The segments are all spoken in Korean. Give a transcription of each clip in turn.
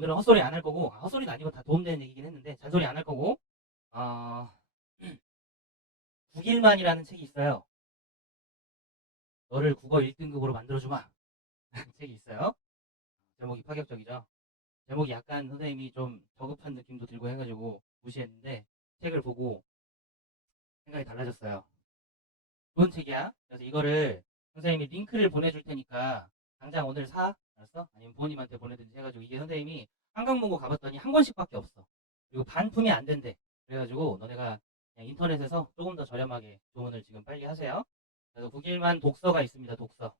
오늘은 헛소리 안 할 거고, 헛소리는 아니고 다 도움되는 얘기긴 했는데 잔소리 안 할 거고, 9일만이라는 책이 있어요. 너를 국어 1등급으로 만들어주마. 라는 책이 있어요. 제목이 파격적이죠. 제목이 약간 선생님이 좀 저급한 느낌도 들고 해가지고 무시했는데 책을 보고 생각이 달라졌어요. 좋은 책이야. 그래서 이거를 선생님이 링크를 보내줄 테니까 당장 오늘 사? 알았어? 아니면 부모님한테 보내든지 해가지고 이게 선생님이 한강문고 가봤더니 한 권씩밖에 없어. 그리고 반품이 안 된대. 그래가지고 너네가 그냥 인터넷에서 조금 더 저렴하게 주문을 지금 빨리 하세요. 그래서 9일만 독서가 있습니다. 독서.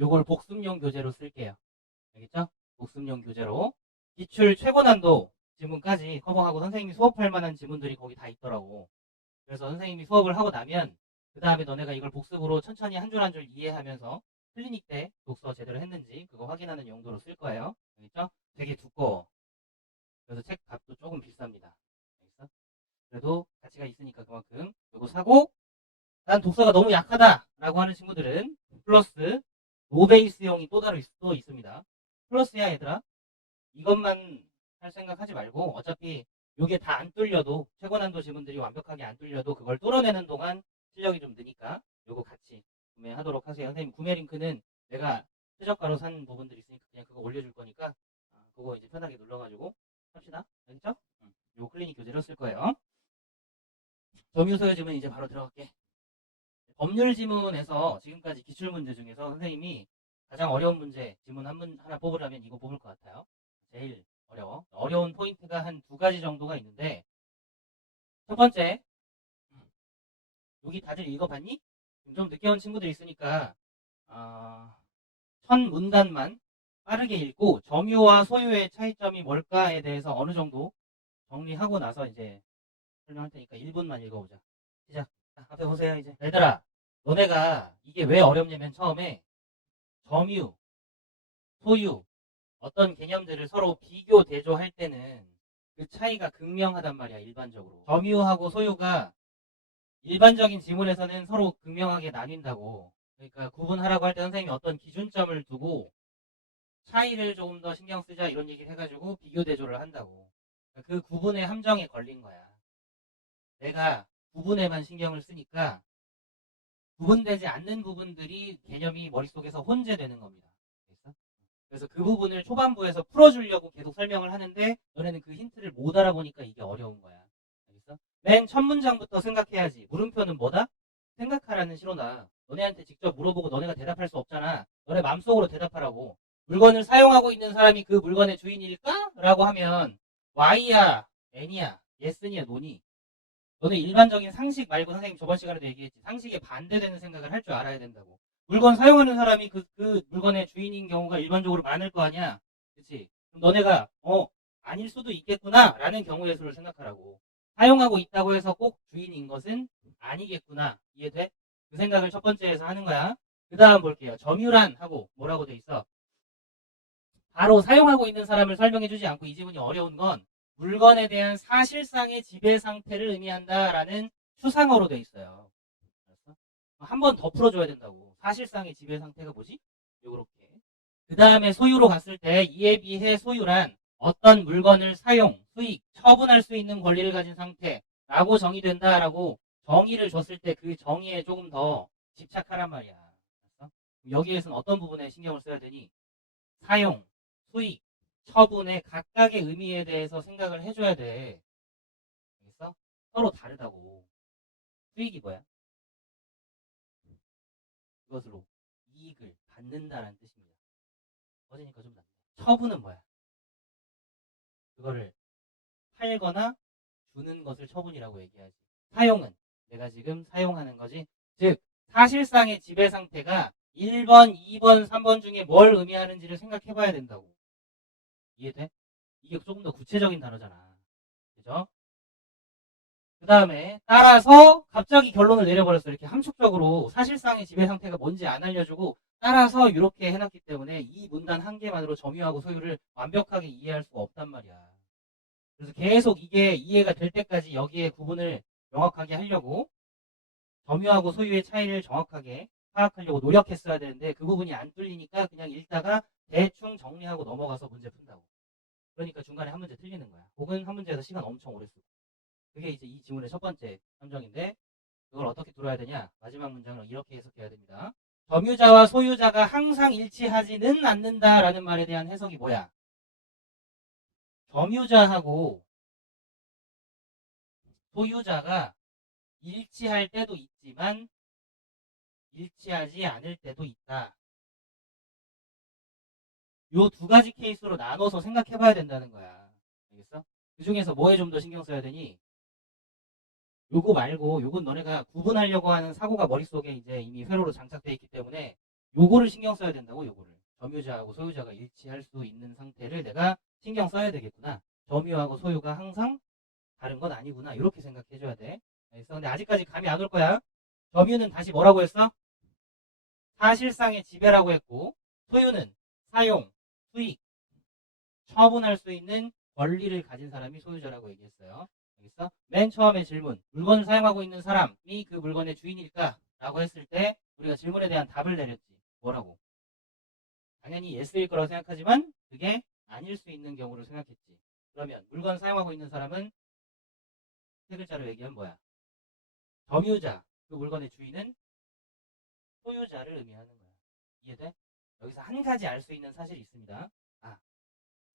요걸 복습용 교재로 쓸게요. 알겠죠? 복습용 교재로 기출 최고난도 지문까지 커버하고 선생님이 수업할 만한 지문들이 거기 다 있더라고. 그래서 선생님이 수업을 하고 나면 그 다음에 너네가 이걸 복습으로 천천히 한 줄 한 줄 이해하면서 클리닉 때 독서 제대로 했는지 그거 확인하는 용도로 쓸 거예요. 알겠죠? 되게 두꺼워. 그래서 책 값도 조금 비쌉니다. 알겠어? 그래도 가치가 있으니까 그만큼 이거 사고, 난 독서가 너무 약하다 라고 하는 친구들은 플러스 노베이스용이 또 따로 또 있습니다. 플러스야 얘들아. 이것만 할 생각하지 말고 어차피 이게 다 안 뚫려도 최고난도 지문들이 완벽하게 안 뚫려도 그걸 뚫어내는 동안 실력이 좀 느니까 요거 같이 구매하도록 하세요. 선생님 구매 링크는 내가 최저가로 산 부분들이 있으니까 그냥 그거 올려줄 거니까 그거 이제 편하게 눌러가지고 합시다. 알겠죠? 요 클리닉 교재로 쓸 거예요. 점유소요 지문 이제 바로 들어갈게. 법률 지문에서 지금까지 기출문제 중에서 선생님이 가장 어려운 문제 지문 하나 뽑으라면 이거 뽑을 것 같아요. 제일 어려운 포인트가 한 두 가지 정도가 있는데, 첫 번째, 여기 다들 읽어봤니? 좀 늦게 온 친구들 있으니까 첫 문단만 빠르게 읽고 점유와 소유의 차이점이 뭘까에 대해서 어느 정도 정리하고 나서 이제 설명할 테니까 1분만 읽어보자. 시작. 앞에 보세요. 이제 얘들아, 너네가 이게 왜 어렵냐면 처음에 점유, 소유, 어떤 개념들을 서로 비교 대조할 때는 그 차이가 극명하단 말이야. 일반적으로 점유하고 소유가 일반적인 지문에서는 서로 극명하게 나뉜다고. 그러니까 구분하라고 할 때 선생님이 어떤 기준점을 두고 차이를 조금 더 신경 쓰자 이런 얘기를 해가지고 비교 대조를 한다고. 그러니까 그 구분의 함정에 걸린 거야. 내가 구분에만 신경을 쓰니까 구분되지 않는 부분들이 개념이 머릿속에서 혼재되는 겁니다. 그래서 그 부분을 초반부에서 풀어주려고 계속 설명을 하는데 너네는 그 힌트를 못 알아보니까 이게 어려운 거야. 알겠어? 맨 첫 문장부터 생각해야지. 물음표는 뭐다? 생각하라는 실어나. 너네한테 직접 물어보고 너네가 대답할 수 없잖아. 너네 마음속으로 대답하라고. 물건을 사용하고 있는 사람이 그 물건의 주인일까? 라고 하면 Y야, N이야, Yes니야, No니? 너네 일반적인 상식 말고 선생님 저번 시간에도 얘기했지. 상식에 반대되는 생각을 할 줄 알아야 된다고. 물건 사용하는 사람이 그 물건의 주인인 경우가 일반적으로 많을 거 아니야. 그치? 그럼 너네가 아닐 수도 있겠구나 라는 경우의 수를 생각하라고. 사용하고 있다고 해서 꼭 주인인 것은 아니겠구나. 이해돼? 그 생각을 첫 번째에서 하는 거야. 그 다음 볼게요. 점유란 하고 뭐라고 돼 있어? 바로 사용하고 있는 사람을 설명해 주지 않고 이 지문이 어려운 건 물건에 대한 사실상의 지배 상태를 의미한다라는 추상어로 돼 있어요. 한 번 더 풀어줘야 된다고. 사실상의 지배 상태가 뭐지? 요렇게. 그 다음에 소유로 갔을 때 이에 비해 소유란 어떤 물건을 사용, 수익, 처분할 수 있는 권리를 가진 상태라고 정의된다라고 정의를 줬을 때 그 정의에 조금 더 집착하란 말이야. 알았어? 여기에서는 어떤 부분에 신경을 써야 되니? 사용, 수익, 처분의 각각의 의미에 대해서 생각을 해줘야 돼. 알겠어? 서로 다르다고. 수익이 뭐야? 그것으로 이익을 받는다라는 뜻입니다. 어제니까 좀 낫네. 처분은 뭐야? 그거를 팔거나 주는 것을 처분이라고 얘기하지. 사용은 내가 지금 사용하는 거지. 즉 사실상의 지배 상태가 1번, 2번, 3번 중에 뭘 의미하는지를 생각해 봐야 된다고. 이해돼? 이게 조금 더 구체적인 단어잖아. 그죠? 그 다음에 따라서 갑자기 결론을 내려버렸어. 이렇게 함축적으로 사실상의 지배 상태가 뭔지 안 알려주고 따라서 이렇게 해놨기 때문에 이 문단 한 개만으로 점유하고 소유를 완벽하게 이해할 수가 없단 말이야. 그래서 계속 이게 이해가 될 때까지 여기에 구분을 명확하게 하려고 점유하고 소유의 차이를 정확하게 파악하려고 노력했어야 되는데 그 부분이 안 뚫리니까 그냥 읽다가 대충 정리하고 넘어가서 문제 푼다고. 그러니까 중간에 한 문제 틀리는 거야. 혹은 한 문제에서 시간 엄청 오래 쓰고. 그게 이제 이 지문의 첫 번째 함정인데 그걸 어떻게 들어야 되냐? 마지막 문장을 이렇게 해석해야 됩니다. 점유자와 소유자가 항상 일치하지는 않는다라는 말에 대한 해석이 뭐야? 점유자하고 소유자가 일치할 때도 있지만 일치하지 않을 때도 있다. 요 두 가지 케이스로 나눠서 생각해 봐야 된다는 거야. 알겠어? 그 중에서 뭐에 좀 더 신경 써야 되니? 요거 말고 요건 너네가 구분하려고 하는 사고가 머릿속에 이제 이미 회로로 장착되어 있기 때문에 요거를 신경 써야 된다고. 요거를 점유자하고 소유자가 일치할 수 있는 상태를 내가 신경 써야 되겠구나. 점유하고 소유가 항상 다른 건 아니구나. 이렇게 생각해 줘야 돼. 알겠어? 근데 아직까지 감이 안 올 거야. 점유는 다시 뭐라고 했어? 사실상의 지배라고 했고 소유는 사용, 수익, 처분할 수 있는 권리를 가진 사람이 소유자라고 얘기했어요. 알겠어? 맨 처음에 질문, 물건을 사용하고 있는 사람이 그 물건의 주인일까? 라고 했을 때 우리가 질문에 대한 답을 내렸지. 뭐라고? 당연히 yes일 거라고 생각하지만 그게 아닐 수 있는 경우를 생각했지. 그러면 물건 사용하고 있는 사람은 세 글자로 얘기하면 뭐야? 점유자, 그 물건의 주인은 소유자를 의미하는 거야. 이해돼? 여기서 한 가지 알 수 있는 사실이 있습니다. 아,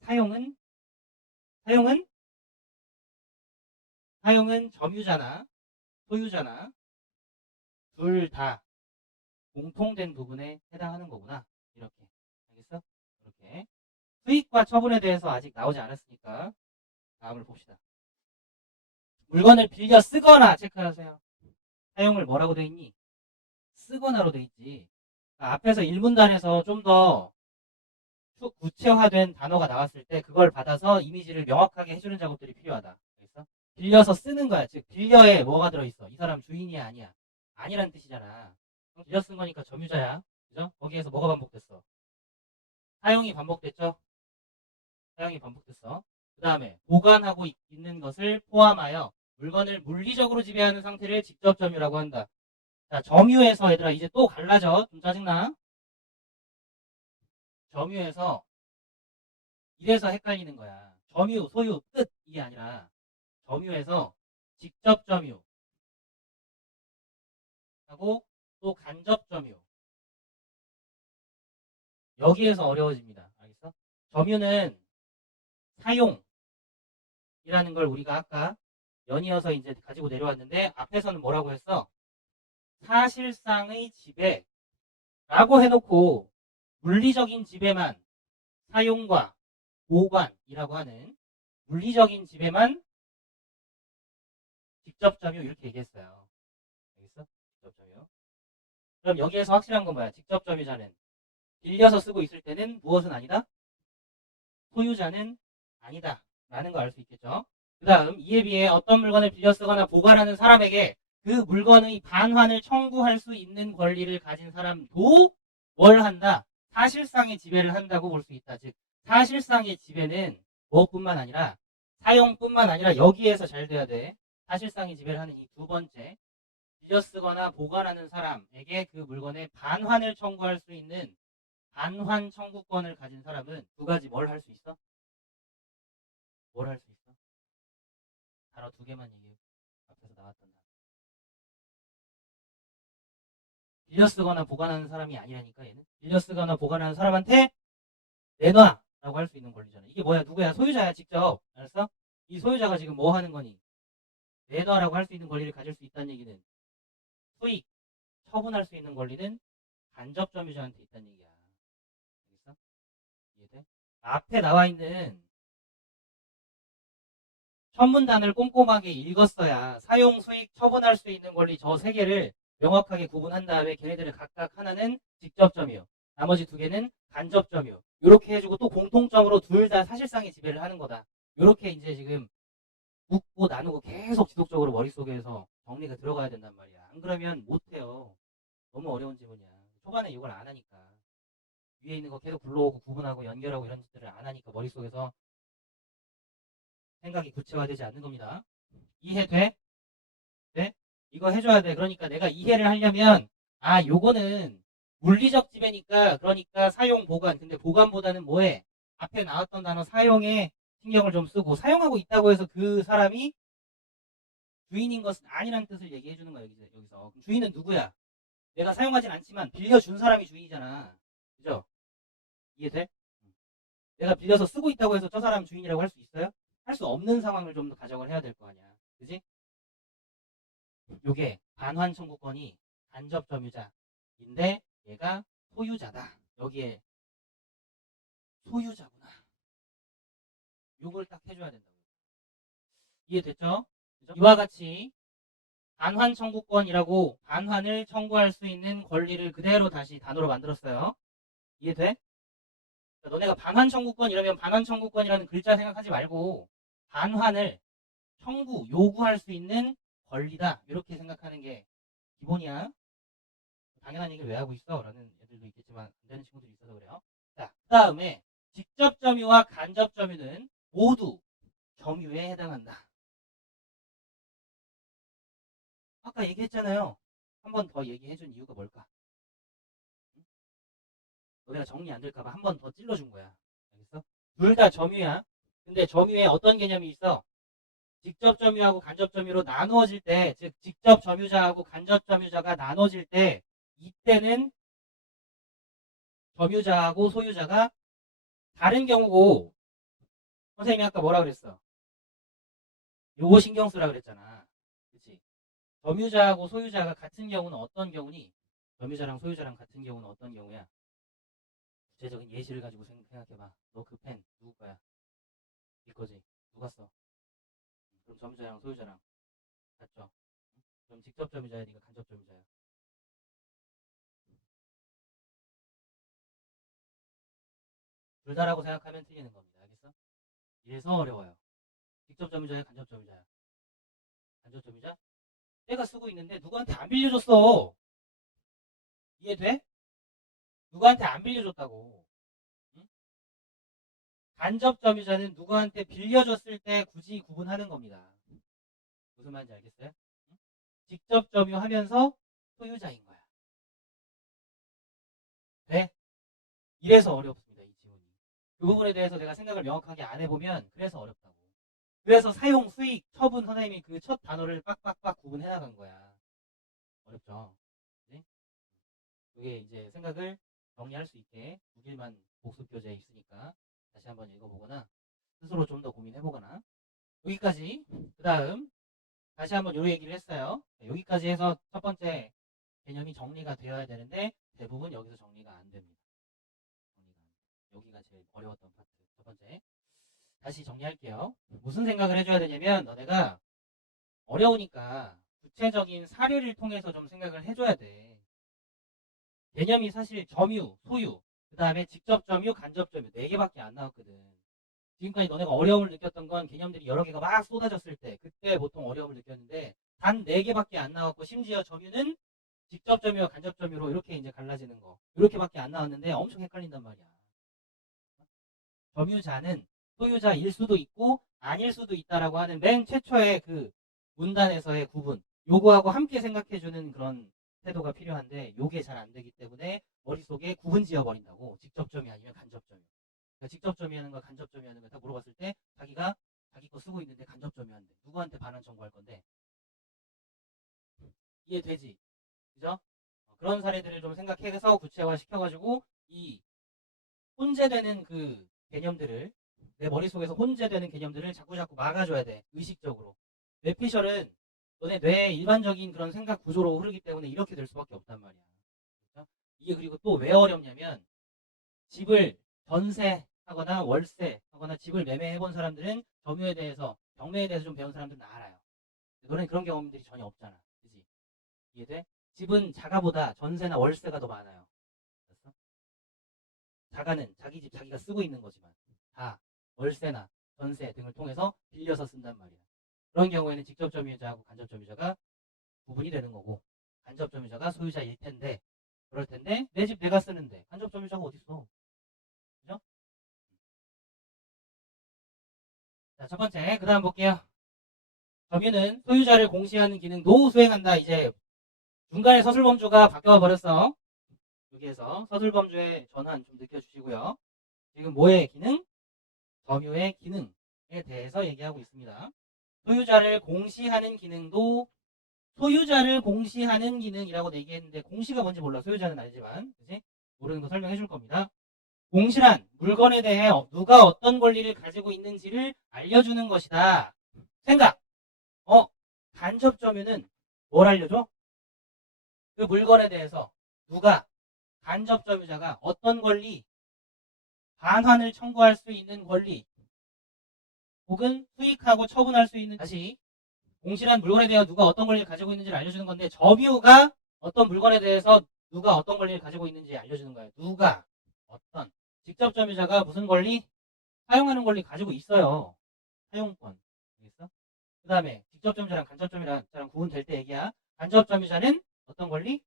사용은 사용은 사용은 점유자나 소유자나 둘 다 공통된 부분에 해당하는 거구나. 이렇게. 알겠어? 이렇게. 수익과 처분에 대해서 아직 나오지 않았으니까 다음을 봅시다. 물건을 빌려 쓰거나 체크하세요. 사용을 뭐라고 돼 있니? 쓰거나로 돼 있지. 앞에서 1문단에서 좀 더 구체화된 단어가 나왔을 때 그걸 받아서 이미지를 명확하게 해주는 작업들이 필요하다. 알겠어? 빌려서 쓰는 거야. 즉 빌려에 뭐가 들어있어? 이 사람 주인이야 아니야? 아니란 뜻이잖아. 빌려 쓴 거니까 점유자야. 그죠? 거기에서 뭐가 반복됐어? 사용이 반복됐죠? 사용이 반복됐어. 그 다음에 보관하고 있는 것을 포함하여 물건을 물리적으로 지배하는 상태를 직접 점유라고 한다. 자, 점유에서 얘들아 이제 또 갈라져. 좀 짜증나. 점유에서 이래서 헷갈리는 거야. 점유, 소유, 뜻 이게 아니라 점유에서 직접 점유하고 또 간접 점유. 여기에서 어려워집니다. 알겠어? 점유는 사용이라는 걸 우리가 아까 연이어서 이제 가지고 내려왔는데 앞에서는 뭐라고 했어? 사실상의 지배라고 해놓고 물리적인 지배만 사용과 보관이라고 하는 물리적인 지배만 직접 점유 이렇게 얘기했어요. 알겠어? 직접 점유. 그럼 여기에서 확실한 건 뭐야? 직접 점유자는 빌려서 쓰고 있을 때는 무엇은 아니다? 소유자는 아니다. 라는 거 알 수 있겠죠? 그 다음 이에 비해 어떤 물건을 빌려 쓰거나 보관하는 사람에게 그 물건의 반환을 청구할 수 있는 권리를 가진 사람도 뭘 한다? 사실상의 지배를 한다고 볼 수 있다. 즉 사실상의 지배는 무엇뿐만 아니라 사용뿐만 아니라 여기에서 잘 돼야 돼. 사실상의 지배를 하는 이 두 번째 빌려 쓰거나 보관하는 사람에게 그 물건의 반환을 청구할 수 있는 반환 청구권을 가진 사람은 두 가지 뭘 할 수 있어? 뭘 할 수 있어? 단어 두 개만 얘기해. 앞에서 나왔던 단어. 빌려 쓰거나 보관하는 사람이 아니라니까 얘는. 빌려 쓰거나 보관하는 사람한테 내놔 라고 할 수 있는 권리잖아. 이게 뭐야? 누구야? 소유자야 직접. 알았어? 이 소유자가 지금 뭐 하는 거니? 내놔라고 할 수 있는 권리를 가질 수 있다는 얘기는 수익, 처분할 수 있는 권리는 간접 점유자한테 있다는 얘기야. 알겠어? 이해돼? 앞에 나와 있는 첫 문단을 꼼꼼하게 읽었어야 사용, 수익, 처분할 수 있는 권리 저 세 개를 명확하게 구분한 다음에 걔네들을 각각 하나는 직접 점유, 나머지 두 개는 간접 점유. 이렇게 해주고 또 공통점으로 둘 다 사실상의 지배를 하는 거다. 이렇게 이제 지금 묶고 나누고 계속 지속적으로 머릿속에서 정리가 들어가야 된단 말이야. 안 그러면 못해요. 너무 어려운 지문이야. 초반에 이걸 안 하니까. 위에 있는 거 계속 불러오고 구분하고 연결하고 이런 짓들을 안 하니까 머릿속에서 생각이 구체화되지 않는 겁니다. 이해돼? 네? 이거 해줘야 돼. 그러니까 내가 이해를 하려면 아, 요거는 물리적 지배니까 그러니까 사용 보관. 근데 보관보다는 뭐해? 앞에 나왔던 단어 사용에 신경을 좀 쓰고 사용하고 있다고 해서 그 사람이 주인인 것은 아니라는 뜻을 얘기해 주는 거야, 여기서. 그럼 주인은 누구야? 내가 사용하진 않지만 빌려준 사람이 주인이잖아. 그죠? 이해돼? 내가 빌려서 쓰고 있다고 해서 저 사람 주인이라고 할 수 있어요? 할 수 없는 상황을 좀 더 가정을 해야 될 거 아니야. 그지? 요게 반환 청구권이 간접 점유자인데 얘가 소유자다. 여기에 소유자구나. 요걸 딱 해줘야 된다고. 이해됐죠? 그죠? 이와 같이 반환 청구권이라고 반환을 청구할 수 있는 권리를 그대로 다시 단어로 만들었어요. 이해돼? 그러니까 너네가 반환 청구권 이러면 반환 청구권이라는 글자 생각하지 말고 반환을 청구, 요구할 수 있는 권리다. 이렇게 생각하는 게 기본이야. 당연한 얘기를 왜 하고 있어? 라는 애들도 있겠지만 안 되는 친구들이 있어서 그래요. 자, 그 다음에 직접 점유와 간접 점유는 모두 점유에 해당한다. 아까 얘기했잖아요. 한 번 더 얘기해준 이유가 뭘까? 너네가 정리 안 될까봐 한 번 더 찔러준 거야. 알겠어? 둘 다 점유야. 근데 점유에 어떤 개념이 있어? 직접 점유하고 간접 점유로 나누어질 때, 즉 직접 점유자하고 간접 점유자가 나눠질 때, 이때는 점유자하고 소유자가 다른 경우고, 선생님이 아까 뭐라 그랬어? 요거 신경 쓰라 그랬잖아. 그치? 점유자하고 소유자가 같은 경우는 어떤 경우니? 점유자랑 소유자랑 같은 경우는 어떤 경우야? 구체적인 예시를 가지고 생각해봐. 너 그 펜 누구 거야? 네 거지? 누가 써? 그럼 점유자랑 소유자랑 같죠? 그럼 직접 점유자야, 네가 간접 점유자야? 둘 다라고 생각하면 틀리는 겁니다. 알겠어? 이래서 어려워요. 직접 점유자야, 간접 점유자야? 간접 점유자? 내가 쓰고 있는데 누구한테 안 빌려줬어. 이해돼? 누구한테 안 빌려줬다고. 응? 간접 점유자는 누구한테 빌려줬을 때 굳이 구분하는 겁니다. 무슨 말인지 알겠어요? 응? 직접 점유하면서 소유자인 거야. 네? 이래서 어렵습니다. 이 지문이. 그 부분에 대해서 내가 생각을 명확하게 안 해보면 그래서 어렵다고. 그래서 사용, 수익, 처분 선생님이 그 첫 단어를 빡빡빡 구분해 나간 거야. 어렵죠? 네? 그게 이제 생각을 정리할 수 있게 6일만 복습 교재에 있으니까 다시 한번 읽어보거나 스스로 좀 더 고민해보거나 여기까지. 그 다음 다시 한번 요 얘기를 했어요. 네, 여기까지 해서 첫 번째 개념이 정리가 되어야 되는데 대부분 여기서 정리가 안 됩니다. 여기가 제일 어려웠던 파트. 첫 번째. 다시 정리할게요. 무슨 생각을 해줘야 되냐면 너네가 어려우니까 구체적인 사례를 통해서 좀 생각을 해줘야 돼. 개념이 사실 점유, 소유, 그 다음에 직접 점유, 간접 점유 4개밖에 안 나왔거든. 지금까지 너네가 어려움을 느꼈던 건 개념들이 여러 개가 막 쏟아졌을 때 그때 보통 어려움을 느꼈는데 단 4개밖에 안 나왔고 심지어 점유는 직접 점유와 간접 점유로 이렇게 이제 갈라지는 거 이렇게밖에 안 나왔는데 엄청 헷갈린단 말이야. 점유자는 소유자일 수도 있고 아닐 수도 있다라고 하는 맨 최초의 그 문단에서의 구분 요거하고 함께 생각해주는 그런 태도가 필요한데 요게 잘 안 되기 때문에 머릿속에 구분 지어버린다고. 직접점이 아니면 간접점이. 그러니까 직접점이하는 거 간접점이하는 거 다 물어봤을 때 자기가 자기 거 쓰고 있는데 간접점이 한대. 누구한테 반환 청구할 건데. 이해되지? 그죠? 그런 사례들을 좀 생각해서 구체화 시켜가지고 이 혼재되는 그 개념들을 내 머릿속에서 혼재되는 개념들을 자꾸자꾸 막아줘야 돼. 의식적으로. 뇌피셜은 너네 뇌의 일반적인 그런 생각 구조로 흐르기 때문에 이렇게 될 수밖에 없단 말이야. 그렇죠? 이게 그리고 또 왜 어렵냐면 집을 전세하거나 월세하거나 집을 매매해본 사람들은 점유에 대해서 경매에 대해서 좀 배운 사람들은 알아요. 너는 그런 경험들이 전혀 없잖아. 그지? 이해돼? 집은 자가보다 전세나 월세가 더 많아요. 알았어? 자가는 자기 집 자기가 쓰고 있는 거지만 다 월세나 전세 등을 통해서 빌려서 쓴단 말이야. 그런 경우에는 직접 점유자하고 간접 점유자가 구분이 되는 거고 간접 점유자가 소유자일 텐데 그럴 텐데 내 집 내가 쓰는데 간접 점유자가 어디 있어? 그죠? 자, 첫 번째 그다음 볼게요. 점유는 소유자를 공시하는 기능도 수행한다. 이제 중간에 서술범주가 바뀌어 버렸어. 여기에서 서술범주의 전환 좀 느껴주시고요. 지금 뭐의 기능? 점유의 기능에 대해서 얘기하고 있습니다. 소유자를 공시하는 기능도 소유자를 공시하는 기능이라고 얘기했는데 공시가 뭔지 몰라. 소유자는 알지만 그치? 모르는 거 설명해 줄 겁니다. 공시란 물건에 대해 누가 어떤 권리를 가지고 있는지를 알려주는 것이다. 생각! 간접 점유는 뭘 알려줘? 그 물건에 대해서 누가 간접 점유자가 어떤 권리, 반환을 청구할 수 있는 권리, 혹은 수익하고 처분할 수 있는 다시 공시란 물건에 대해 누가 어떤 권리를 가지고 있는지를 알려주는 건데 점유가 어떤 물건에 대해서 누가 어떤 권리를 가지고 있는지 알려주는 거예요. 누가 어떤 직접 점유자가 무슨 권리? 사용하는 권리 가지고 있어요. 사용권. 알겠어? 그 다음에 직접 점유자랑 간접 점유자랑 구분될 때 얘기야. 간접 점유자는 어떤 권리?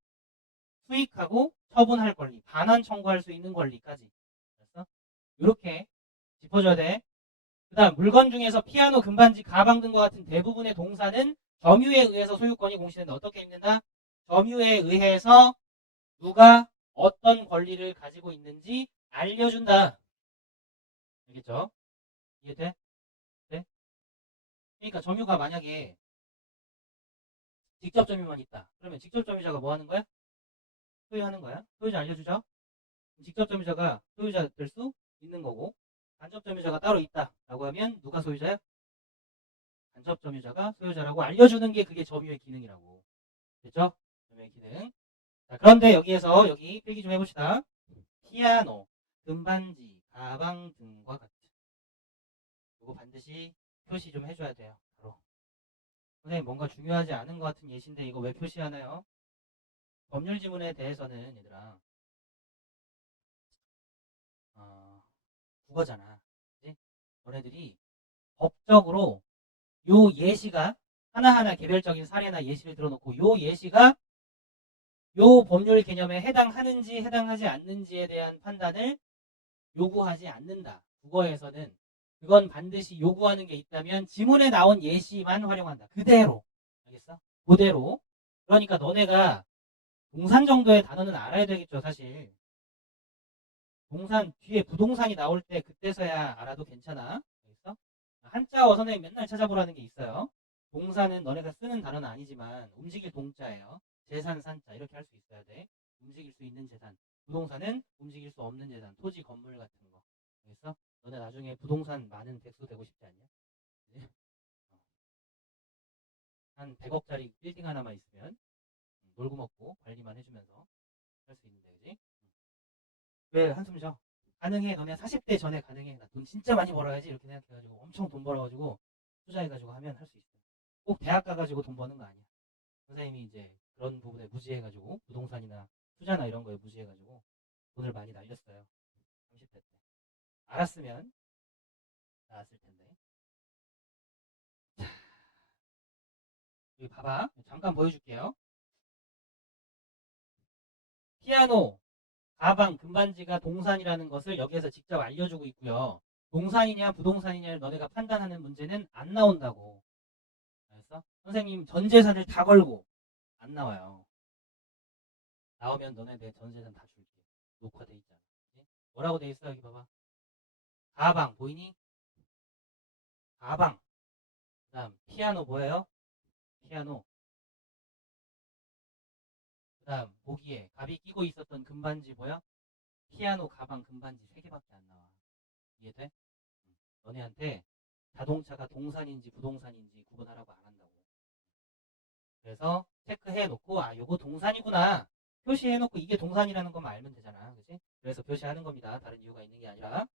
수익하고 처분할 권리, 반환 청구할 수 있는 권리까지. 알았어? 이렇게 짚어줘야 돼. 그 다음 물건 중에서 피아노, 금반지, 가방 등과 같은 대부분의 동사는 점유에 의해서 소유권이 공시된다. 어떻게 읽는다? 점유에 의해서 누가 어떤 권리를 가지고 있는지 알려준다. 알겠죠? 이해돼? 네? 그러니까 점유가 만약에 직접 점유만 있다. 그러면 직접 점유자가 뭐 하는 거야? 소유하는 거야. 소유자 알려주죠? 직접 점유자가 소유자 될 수 있는 거고 간접 점유자가 따로 있다라고 하면 누가 소유자야? 간접 점유자가 소유자라고 알려주는 게 그게 점유의 기능이라고. 됐죠? 점유의 기능. 자, 그런데 여기에서 여기 필기 좀 해봅시다. 피아노, 금반지, 가방 등과 같은 이거 반드시 표시 좀 해줘야 돼요. 바로. 선생님 뭔가 중요하지 않은 것 같은 예시인데 이거 왜 표시하나요? 법률 지문에 대해서는 얘들아 국어잖아. 그치? 너네들이 법적으로 요 예시가 하나하나 개별적인 사례나 예시를 들어놓고 요 예시가 요 법률 개념에 해당하는지 해당하지 않는지에 대한 판단을 요구하지 않는다. 국어에서는 그건 반드시 요구하는 게 있다면 지문에 나온 예시만 활용한다. 그대로. 알겠어? 그대로. 그러니까 너네가 동산 정도의 단어는 알아야 되겠죠, 사실. 동산 뒤에 부동산이 나올 때 그때서야 알아도 괜찮아. 알겠어? 한자어 선생님 맨날 찾아보라는 게 있어요. 동사는 너네가 쓰는 단어는 아니지만 움직일 동자예요. 재산, 산자 이렇게 할 수 있어야 돼. 움직일 수 있는 재산. 부동산은 움직일 수 없는 재산. 토지, 건물 같은 거. 알겠어? 너네 나중에 부동산 많은 백수 되고 싶지 않냐? 네? 한 100억짜리 빌딩 하나만 있으면 놀고 먹고 관리만 해주면서 할 수 있는데, 그지? 왜 한숨 쉬어? 가능해. 너네 40대 전에 가능해. 나 돈 진짜 많이 벌어야지. 이렇게 생각해가지고 엄청 돈 벌어가지고 투자해가지고 하면 할 수 있어. 꼭 대학 가가지고 돈 버는 거 아니야. 선생님이 이제 그런 부분에 무지해가지고 부동산이나 투자나 이런 거에 무지해가지고 돈을 많이 날렸어요. 30대 때. 알았으면 나았을 텐데. 여기 봐봐. 잠깐 보여줄게요. 피아노, 가방, 금반지가 동산이라는 것을 여기에서 직접 알려주고 있고요. 동산이냐 부동산이냐를 너네가 판단하는 문제는 안 나온다고. 알았어? 선생님 전 재산을 다 걸고 안 나와요. 나오면 너네 내 전 재산 다 줄게. 녹화돼 있잖아. 네? 뭐라고 돼 있어? 여기 봐봐. 가방 보이니? 가방. 그다음 피아노 뭐예요? 피아노. 그다음 보기에 갑이 끼고 있었던 금반지 뭐야? 피아노, 가방, 금반지 세 개밖에 안 나와. 이해돼? 너네한테 자동차가 동산인지 부동산인지 구분하라고 안 한다고. 그래서 체크해 놓고 요거 동산이구나. 표시해 놓고 이게 동산이라는 것만 알면 되잖아. 그치? 그래서 표시하는 겁니다. 다른 이유가 있는 게 아니라.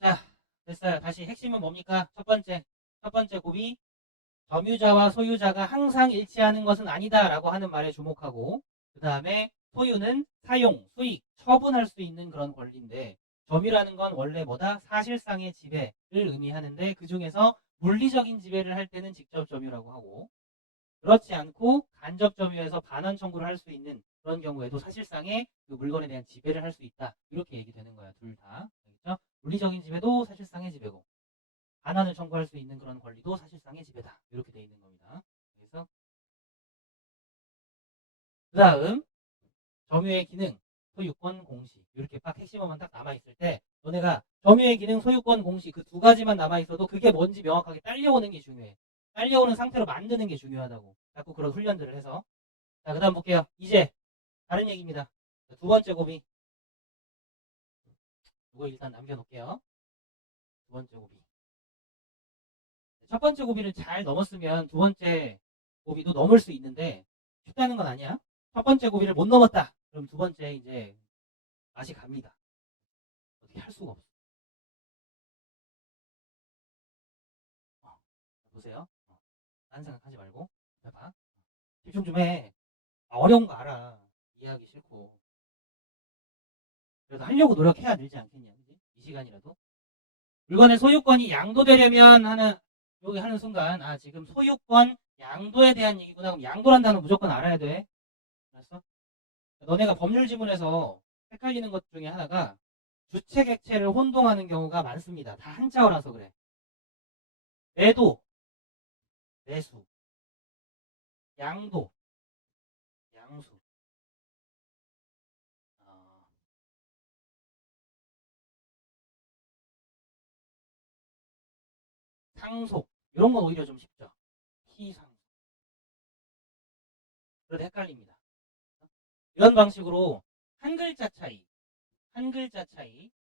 자, 됐어요. 다시 핵심은 뭡니까? 첫 번째 고비. 점유자와 소유자가 항상 일치하는 것은 아니다라고 하는 말에 주목하고, 그 다음에 소유는 사용, 수익, 처분할 수 있는 그런 권리인데, 점유라는 건 원래 뭐다? 사실상의 지배를 의미하는데, 그 중에서 물리적인 지배를 할 때는 직접 점유라고 하고, 그렇지 않고 간접 점유에서 반환 청구를 할 수 있는 그런 경우에도 사실상의 그 물건에 대한 지배를 할 수 있다. 이렇게 얘기되는 거야, 둘 다. 알겠죠? 물리적인 지배도 사실상의 지배고, 반환을 청구할 수 있는 그런 권리도 사실상의 지배다. 이렇게 돼 있는 겁니다. 그 다음 점유의 기능, 소유권 공시 이렇게 딱 핵심어만 딱 남아있을 때 너네가 점유의 기능, 소유권 공시 그 두 가지만 남아있어도 그게 뭔지 명확하게 딸려오는 게 중요해. 딸려오는 상태로 만드는 게 중요하다고. 자꾸 그런 훈련들을 해서. 자, 그 다음 볼게요. 이제 다른 얘기입니다. 두 번째 고비. 이거 일단 남겨놓을게요. 두 번째 고비. 첫 번째 고비를 잘 넘었으면 두 번째 고비도 넘을 수 있는데 쉽다는 건 아니야. 첫 번째 고비를 못 넘었다. 그럼 두 번째 이제 맛이 갑니다. 어떻게 할 수가 없어. 보세요. 딴 생각하지 말고. 해봐. 집중 좀 해. 어려운 거 알아. 이해하기 싫고. 그래도 하려고 노력해야 늘지 않겠냐. 그치? 이 시간이라도. 물건의 소유권이 양도되려면 여기 하는 순간, 지금 소유권 양도에 대한 얘기구나. 그럼 양도란 단어 무조건 알아야 돼. 알았어? 너네가 법률 지문에서 헷갈리는 것 중에 하나가 주체 객체를 혼동하는 경우가 많습니다. 다 한자어라서 그래. 매도, 매수, 양도, 양수. 상속 이런 건 오히려 좀 쉽죠. 피상속. 그래도 헷갈립니다. 이런 방식으로 한 글자 차이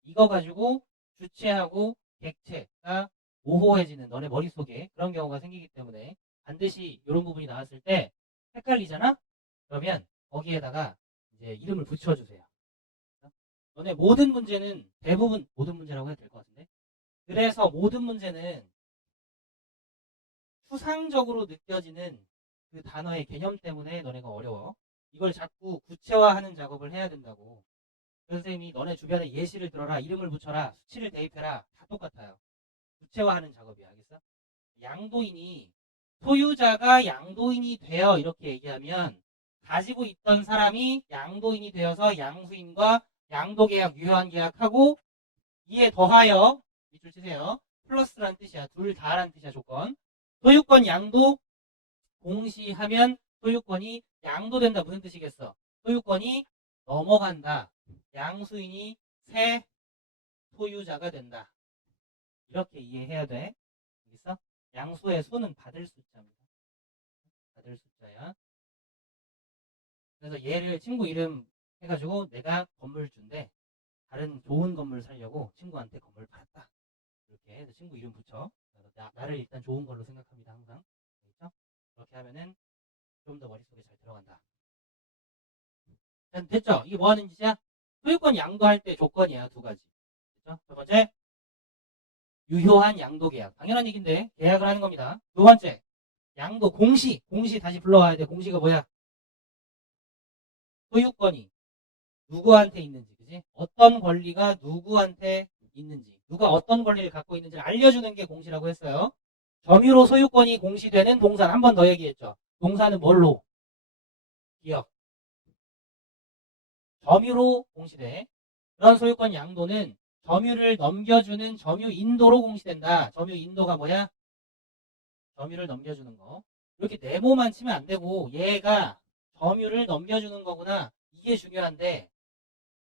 이거 가지고 주체하고 객체가 모호해지는 너네 머릿속에 그런 경우가 생기기 때문에 반드시 이런 부분이 나왔을 때 헷갈리잖아? 그러면 거기에다가 이제 이름을 붙여주세요. 너네 모든 문제는 대부분 모든 문제라고 해도 될 것 같은데 그래서 모든 문제는 추상적으로 느껴지는 그 단어의 개념 때문에 너네가 어려워. 이걸 자꾸 구체화하는 작업을 해야 된다고. 선생님이 너네 주변에 예시를 들어라, 이름을 붙여라, 수치를 대입해라 다 똑같아요. 구체화하는 작업이야. 알겠어? 양도인이 소유자가 양도인이 되어 이렇게 얘기하면 가지고 있던 사람이 양도인이 되어서 양수인과 양도계약, 유효한계약하고 이에 더하여 밑줄 치세요. 플러스란 뜻이야. 둘 다란 뜻이야. 조건. 소유권 양도 공시하면 소유권이 양도된다. 무슨 뜻이겠어? 소유권이 넘어간다. 양수인이 새 소유자가 된다. 이렇게 이해해야 돼. 알겠어? 양수의 수는 받을 숫자입니다. 받을 숫자야. 그래서 얘를 친구 이름 해가지고 내가 건물주인데 다른 좋은 건물 살려고 친구한테 건물 팔았다. 이렇게 해서 친구 이름 붙여. 나를 일단 좋은 걸로 생각합니다. 항상. 알겠죠? 그렇게 하면은 좀 더 머릿속에 잘 들어간다. 됐죠? 이게 뭐 하는 짓이야? 소유권 양도할 때 조건이야. 두 가지. 됐죠? 첫 번째, 유효한 양도 계약. 당연한 얘기인데 계약을 하는 겁니다. 두 번째, 양도 공시. 공시 다시 불러와야 돼. 공시가 뭐야? 소유권이 누구한테 있는지, 그지? 어떤 권리가 누구한테 있는지, 누가 어떤 권리를 갖고 있는지를 알려주는 게 공시라고 했어요. 점유로 소유권이 공시되는 동산 한 번 더 얘기했죠. 동사는 뭘로? 기억. 점유로 공시돼. 그런 소유권 양도는 점유를 넘겨주는 점유인도로 공시된다. 점유인도가 뭐야? 점유를 넘겨주는 거. 이렇게 네모만 치면 안 되고 얘가 점유를 넘겨주는 거구나. 이게 중요한데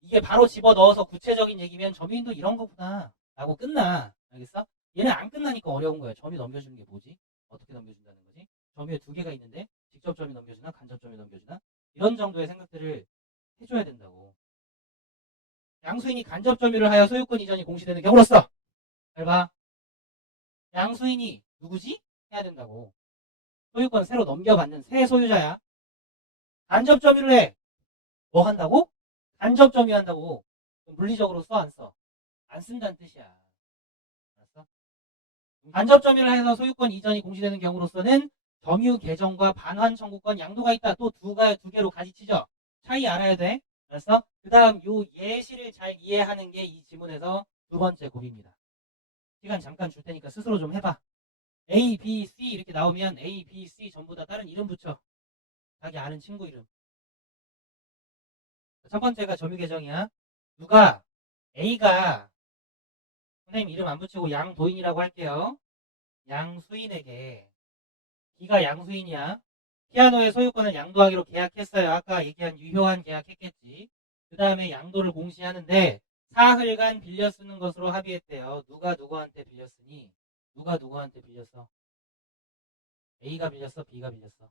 이게 바로 집어넣어서 구체적인 얘기면 점유인도 이런 거구나 라고 끝나. 알겠어? 얘는 안 끝나니까 어려운 거야. 점유 넘겨주는 게 뭐지? 어떻게 넘겨준다는 거지? 점유에 두 개가 있는데 직접 점유 넘겨주나 간접 점유 넘겨주나? 이런 정도의 생각들을 해줘야 된다고. 양수인이 간접 점유를 하여 소유권 이전이 공시되는 경우로서 잘 봐. 양수인이 누구지? 해야 된다고. 소유권 새로 넘겨받는 새 소유자야. 간접 점유를 해. 뭐 한다고? 간접 점유한다고. 물리적으로 써 안 써? 안 쓴다는 뜻이야. 알았어? 간접 점유를 해서 소유권 이전이 공시되는 경우로서는 점유 개정과 반환 청구권 양도가 있다. 또 두 개로 가지치죠. 차이 알아야 돼. 알았어? 그 다음 요 예시를 잘 이해하는 게 이 지문에서 두 번째 고비입니다. 시간 잠깐 줄 테니까 스스로 좀 해봐. A, B, C 이렇게 나오면 A, B, C 전부 다 다른 이름 붙여. 자기 아는 친구 이름. 첫 번째가 점유 개정이야. 누가 A가 선생님 이름 안 붙이고 양도인이라고 할게요. 양수인에게 B가 양수인이야. 피아노의 소유권을 양도하기로 계약했어요. 아까 얘기한 유효한 계약했겠지. 그 다음에 양도를 공시하는데 사흘간 빌려 쓰는 것으로 합의했대요. 누가 누구한테 빌렸으니? 누가 누구한테 빌렸어? A가 빌렸어? B가 빌렸어?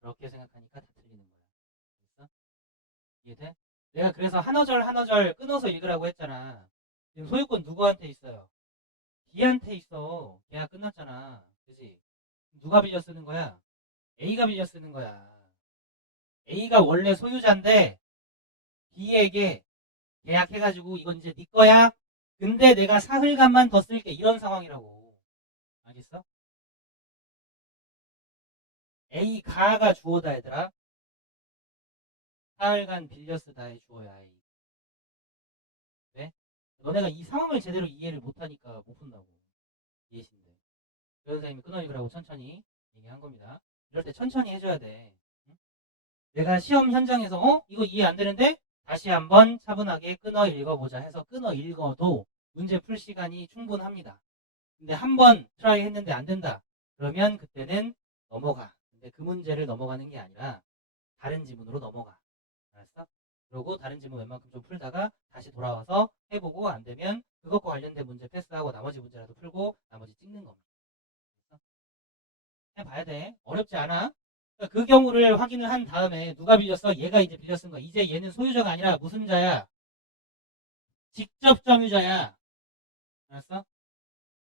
그렇게 생각하니까 다 틀리는 거야. 됐어? 이해돼? 내가 그래서 한 어절 한 어절 끊어서 읽으라고 했잖아. 지금 소유권 누구한테 있어요? B한테 있어. 계약 끝났잖아. 그지? 누가 빌려 쓰는 거야? A가 빌려 쓰는 거야. A가 원래 소유자인데 B에게 계약해가지고 이건 이제 네 거야. 근데 내가 사흘간만 더 쓸게. 이런 상황이라고. 알겠어? A가가 주어다 얘들아. 사흘간 빌려 쓰다의 주어야. A. 왜? 너네가 이 상황을 제대로 이해를 못하니까 못 푼다고. 이해신데. 그래서 선생님이 끊어 읽으라고 천천히 얘기한 겁니다. 이럴 때 천천히 해줘야 돼. 응? 내가 시험 현장에서 이거 이해 안 되는데 다시 한번 차분하게 끊어 읽어보자 해서 끊어 읽어도 문제 풀 시간이 충분합니다. 근데 한 번 트라이 했는데 안 된다. 그러면 그때는 넘어가. 근데 그 문제를 넘어가는 게 아니라 다른 지문으로 넘어가. 알았어? 그러고 다른 지문 웬만큼 좀 풀다가 다시 돌아와서 해보고 안 되면 그것과 관련된 문제 패스하고 나머지 문제라도 풀고 나머지 찍는 겁니다. 알았어? 해봐야 돼. 어렵지 않아. 그러니까 그 경우를 확인을 한 다음에 누가 빌렸어? 얘가 이제 빌려 쓴 거야. 이제 얘는 소유자가 아니라 무슨 자야? 직접 점유자야. 알았어?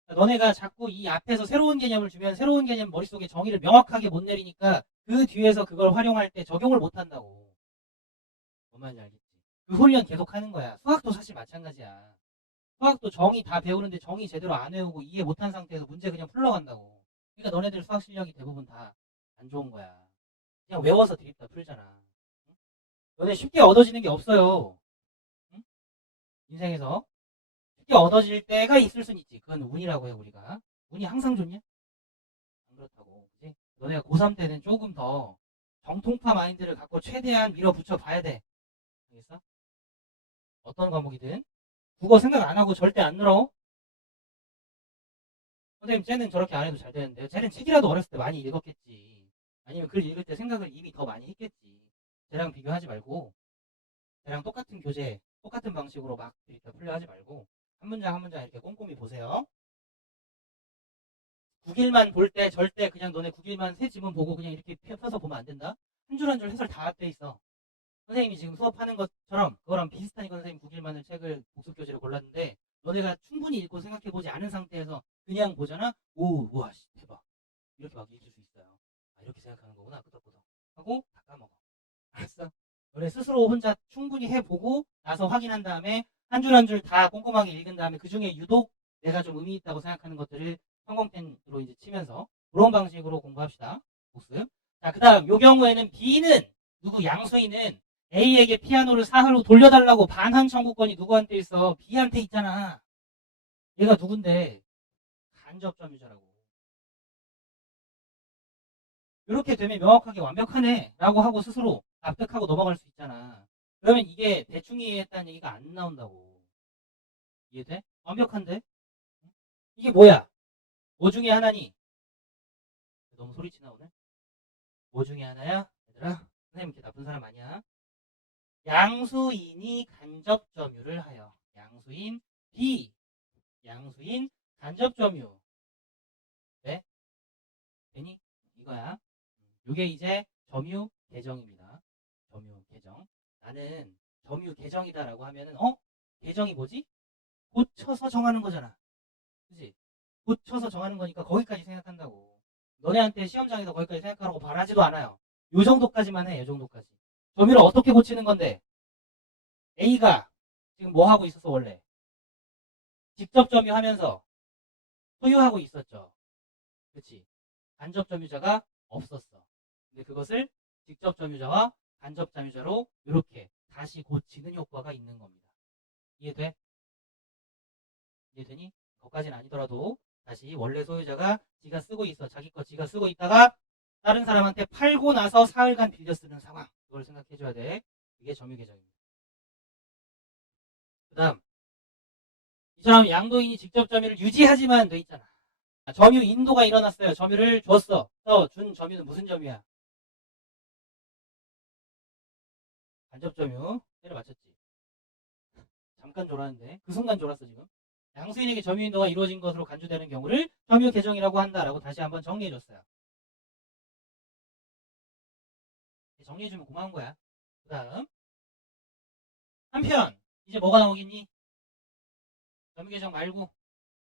그러니까 너네가 자꾸 이 앞에서 새로운 개념을 주면 새로운 개념 머릿속에 정의를 명확하게 못 내리니까 그 뒤에서 그걸 활용할 때 적용을 못 한다고. 뭔 말인지 알겠지? 그 훈련 계속 하는 거야. 수학도 사실 마찬가지야. 수학도 정의 다 배우는데 정의 제대로 안 외우고 이해 못한 상태에서 문제 그냥 풀러간다고. 그러니까 너네들 수학 실력이 대부분 다 안 좋은 거야. 그냥 외워서 드립다 풀잖아. 응? 너네 쉽게 얻어지는 게 없어요. 응? 인생에서. 쉽게 얻어질 때가 있을 순 있지. 그건 운이라고 해 우리가. 운이 항상 좋냐? 안 그렇다고. 그치? 너네가 고3 때는 조금 더 정통파 마인드를 갖고 최대한 밀어붙여 봐야 돼. 알겠어? 어떤 과목이든. 국어 생각 안 하고 절대 안 늘어. 선생님, 쟤는 저렇게 안 해도 잘 되는데. 쟤는 책이라도 어렸을 때 많이 읽었겠지. 아니면 글 읽을 때 생각을 이미 더 많이 했겠지. 쟤랑 비교하지 말고, 쟤랑 똑같은 교재, 똑같은 방식으로 막 이렇게 풀려 하지 말고, 한 문장 한 문장 이렇게 꼼꼼히 보세요. 국일만 볼 때 절대 그냥 너네 국일만 새 지문 보고 그냥 이렇게 펴서 보면 안 된다. 한 줄 한 줄 해설 다 돼 있어. 선생님이 지금 수업하는 것처럼 그거랑 비슷하니까 선생님 국일만을 책을 복습 교재를 골랐는데 너네가 충분히 읽고 생각해보지 않은 상태에서 그냥 보잖아. 오, 우와, 씨, 대박. 이렇게 막 읽을 수 있어요. 아, 이렇게 생각하는 거구나. 끄덕끄덕 하고 다 까먹어. 알았어? 너네 스스로 혼자 충분히 해보고 나서 확인한 다음에 한 줄 한 줄 다 꼼꼼하게 읽은 다음에 그 중에 유독 내가 좀 의미 있다고 생각하는 것들을 성공펜으로 이제 치면서 그런 방식으로 공부합시다. 복습. 자, 그 다음 요 경우에는 B는 누구 양수인은 A에게 피아노를 사흘로 돌려달라고 반환 청구권이 누구한테 있어? B한테 있잖아. 얘가 누군데? 간접점유자라고. 이렇게 되면 명확하게 완벽하네 라고 하고 스스로 납득하고 넘어갈 수 있잖아. 그러면 이게 대충 이해했다는 얘기가 안 나온다고. 이해돼? 완벽한데? 이게 뭐야? 뭐 중에 하나니? 너무 소리치나 오늘? 뭐 중에 하나야? 얘들아, 선생님 이렇게 나쁜 사람 아니야. 양수인이 간접점유를 하여. 양수인 B. 양수인 간접점유. 왜? 되니? 이거야. 이게 이제 점유 계정입니다. 점유 계정. 나는 점유 계정이다라고 하면은 계정이 뭐지? 고쳐서 정하는 거잖아. 그지? 고쳐서 정하는 거니까 거기까지 생각한다고. 너네한테 시험장에서 거기까지 생각하라고 바라지도 않아요. 요 정도까지만 해. 요 정도까지. 점유를 어떻게 고치는 건데? A가 지금 뭐 하고 있었어 원래? 직접 점유하면서 소유하고 있었죠. 그치? 간접 점유자가 없었어. 근데 그것을 직접 점유자와 간접 점유자로 이렇게 다시 고치는 효과가 있는 겁니다. 이해돼? 이해되니? 거기까지는 아니더라도 다시 원래 소유자가 지가 쓰고 있어. 자기 거 지가 쓰고 있다가 다른 사람한테 팔고 나서 사흘간 빌려 쓰는 상황. 그걸 생각해줘야 돼. 이게 점유계정입니다. 그 다음 이 사람 양도인이 직접 점유를 유지하지만 돼 있잖아. 점유 인도가 일어났어요. 점유를 줬어. 준 점유는 무슨 점유야? 간접 점유. 때려 맞췄지. 잠깐 졸았는데 그 순간 졸았어 지금. 양수인에게 점유 인도가 이루어진 것으로 간주되는 경우를 점유 계정이라고 한다라고 다시 한번 정리해줬어요. 정리해주면 고마운 거야. 그 다음 한편 이제 뭐가 나오겠니? 점유 계정 말고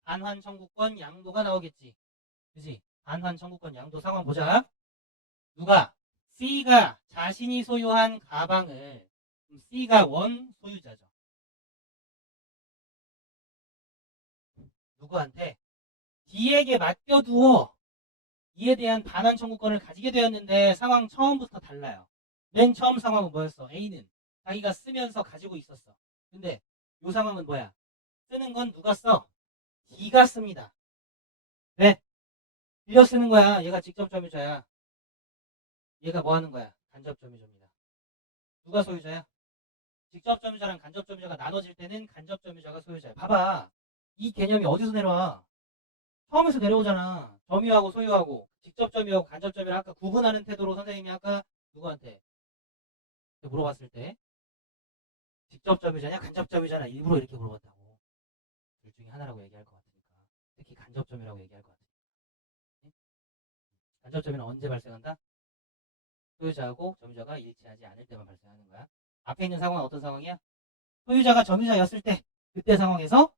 반환 청구권 양도가 나오겠지. 그지? 반환 청구권 양도 상황 보자. 누가? C가 자신이 소유한 가방을 C가 원 소유자죠. 누구한테? D에게 맡겨두어 이에 대한 반환 청구권을 가지게 되었는데 상황 처음부터 달라요. 맨 처음 상황은 뭐였어? A는 자기가 쓰면서 가지고 있었어. 근데 이 상황은 뭐야? 쓰는 건 누가 써? D가 씁니다. 왜? 빌려 쓰는 거야. 얘가 직접 점유자야. 얘가 뭐 하는 거야? 간접 점유자입니다. 누가 소유자야? 직접 점유자랑 간접 점유자가 나눠질 때는 간접 점유자가 소유자야. 봐봐. 이 개념이 어디서 내려와? 처음에서 내려오잖아. 점유하고 소유하고 직접 점유하고 간접 점유를 아까 구분하는 태도로 선생님이 아까 누구한테 물어봤을 때 직접 점유자냐 간접 점유자냐 일부러 이렇게 물어봤다고. 둘 중에 하나라고 얘기할 것 같으니까. 특히 간접 점유라고 얘기할 것 같으니까. 간접 점유는 언제 발생한다? 소유자하고 점유자가 일치하지 않을 때만 발생하는 거야. 앞에 있는 상황은 어떤 상황이야? 소유자가 점유자였을 때 그때 상황에서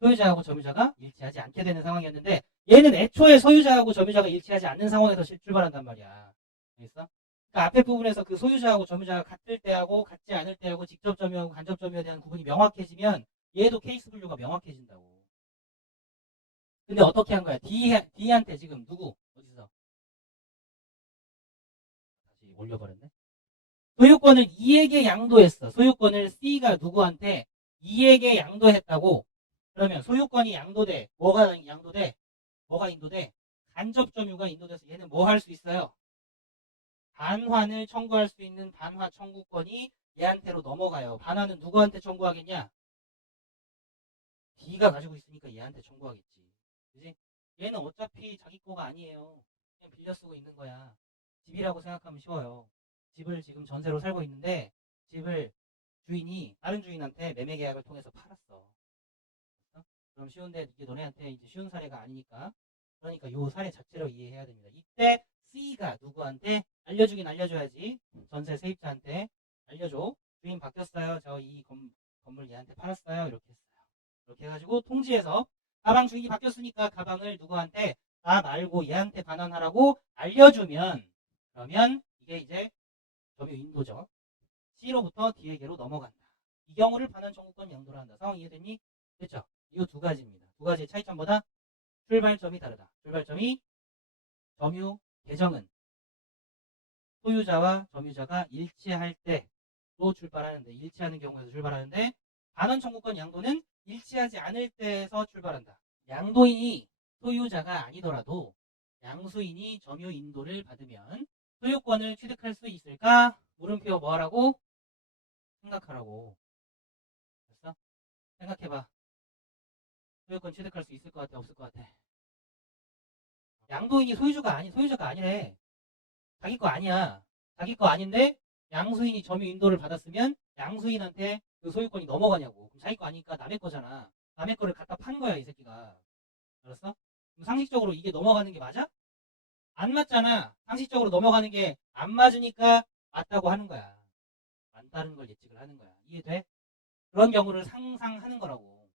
소유자하고 점유자가 일치하지 않게 되는 상황이었는데 얘는 애초에 소유자하고 점유자가 일치하지 않는 상황에서 출발한단 말이야. 알겠어? 그러니까 앞에 부분에서 그 소유자하고 점유자가 같을 때하고 같지 않을 때하고 직접 점유하고 간접 점유에 대한 구분이 명확해지면 얘도 케이스 분류가 명확해진다고. 근데 어떻게 한 거야? D한테 지금 누구? 어디서? 다시 올려버렸네. 소유권을 E에게 양도했어. 소유권을 C가 누구한테 E에게 양도했다고. 그러면 소유권이 양도돼. 뭐가 양도돼? 뭐가 인도돼? 간접 점유가 인도돼서 얘는 뭐 할 수 있어요? 반환을 청구할 수 있는 반환 청구권이 얘한테로 넘어가요. 반환은 누구한테 청구하겠냐? D가 가지고 있으니까 얘한테 청구하겠지. 그지? 얘는 어차피 자기 거가 아니에요. 그냥 빌려 쓰고 있는 거야. 집이라고 생각하면 쉬워요. 집을 지금 전세로 살고 있는데 집을 주인이 다른 주인한테 매매 계약을 통해서 팔았어. 그럼 쉬운데 이게 너네한테 이제 쉬운 사례가 아니니까 그러니까 요 사례 자체로 이해해야 됩니다. 이때 C가 누구한테 알려주긴 알려줘야지. 전세 세입자한테 알려줘. 주인 바뀌었어요. 저 이 건물 얘한테 팔았어요. 이렇게 했어요. 이렇게 해가지고 통지해서 가방 주인이 바뀌었으니까 가방을 누구한테 나 말고 얘한테 반환하라고 알려주면 그러면 이게 이제 점유 인도죠. C로부터 D에게로 넘어간다. 이 경우를 반환 청구권 양도를 한다. 상황 이해됐니? 됐죠? 이 두 가지입니다. 두 가지의 차이점보다 출발점이 다르다. 출발점이 점유 계정은 소유자와 점유자가 일치할 때로 출발하는데 일치하는 경우에서 출발하는데 반환 청구권 양도는 일치하지 않을 때에서 출발한다. 양도인이 소유자가 아니더라도 양수인이 점유 인도를 받으면 소유권을 취득할 수 있을까? 물음표 뭐하라고? 생각하라고. 됐어? 생각해봐. 소유권 취득할 수 있을 것 같아? 없을 것 같아? 양도인이 소유자가 아니래. 자기 거 아니야. 자기 거 아닌데 양수인이 점유 인도를 받았으면 양수인한테 그 소유권이 넘어가냐고. 그럼 자기 거 아니니까 남의 거잖아. 남의 거를 갖다 판 거야, 이 새끼가. 알았어? 그럼 상식적으로 이게 넘어가는 게 맞아? 안 맞잖아. 상식적으로 넘어가는 게 안 맞으니까 맞다고 하는 거야. 맞다는 걸 예측을 하는 거야. 이해돼? 그런 경우를 상상하는 거라고.